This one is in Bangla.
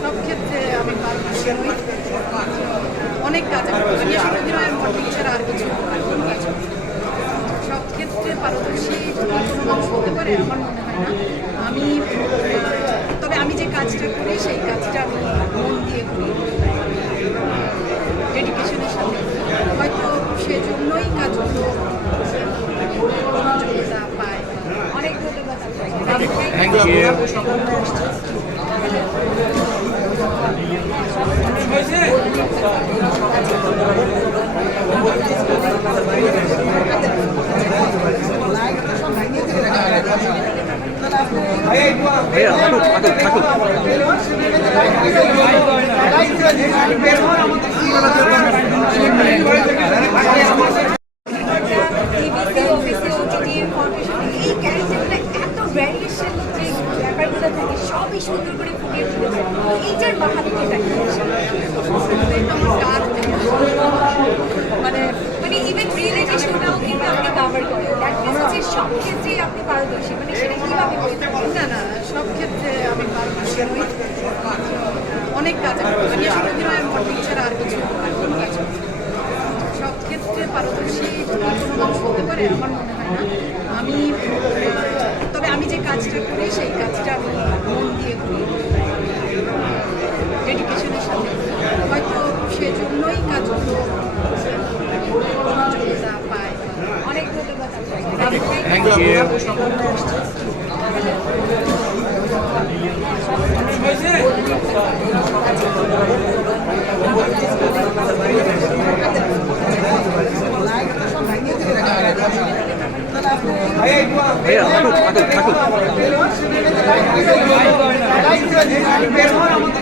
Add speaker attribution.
Speaker 1: সব ক্ষেত্রে আমি পারদর্শী অনেক কাজ আমি। আমি আসলে অভিনয়ের মডেলিং ছাড়া আর কিছু সব ক্ষেত্রে পারদর্শী কোনো মানুষ হতে পারে আমার মনে হয় না। আমি তবে আমি যে কাজটা করি সেই কাজটা আমি মন দিয়ে করি। ডেডিকেশনের সাথে। হয়তো সেজন্যই কাজগুলো জনপ্রিয়তা পায়।
Speaker 2: অনেক ধন্যবাদ আপনাকে। টিভিতে অফিসে ওটিটি কর্পোরেশন এই ক্যারেক্টারগুলো এত ভ্যারিয়েশন যে ব্যাপারগুলো থাকে সবই সুন্দর করে ফুটিয়ে তুলেছে এইটার বাহাদুরিটা এসেছে, সব ক্ষেত্রেই আপনি পারদর্শী মানে সেটা কীভাবে
Speaker 1: না না, সব ক্ষেত্রে আমি পারদর্শী আমি অনেক কাজ মানে অভিনয় মডেল ছাড়া আর কিছু সব ক্ষেত্রে পারদর্শী কোনো মানুষ হতে পারে আমার মনে হয় না। আমি তবে আমি যে কাজটা করি, সেই কাজটা আমি
Speaker 2: থাকুক থাকুক থাকুক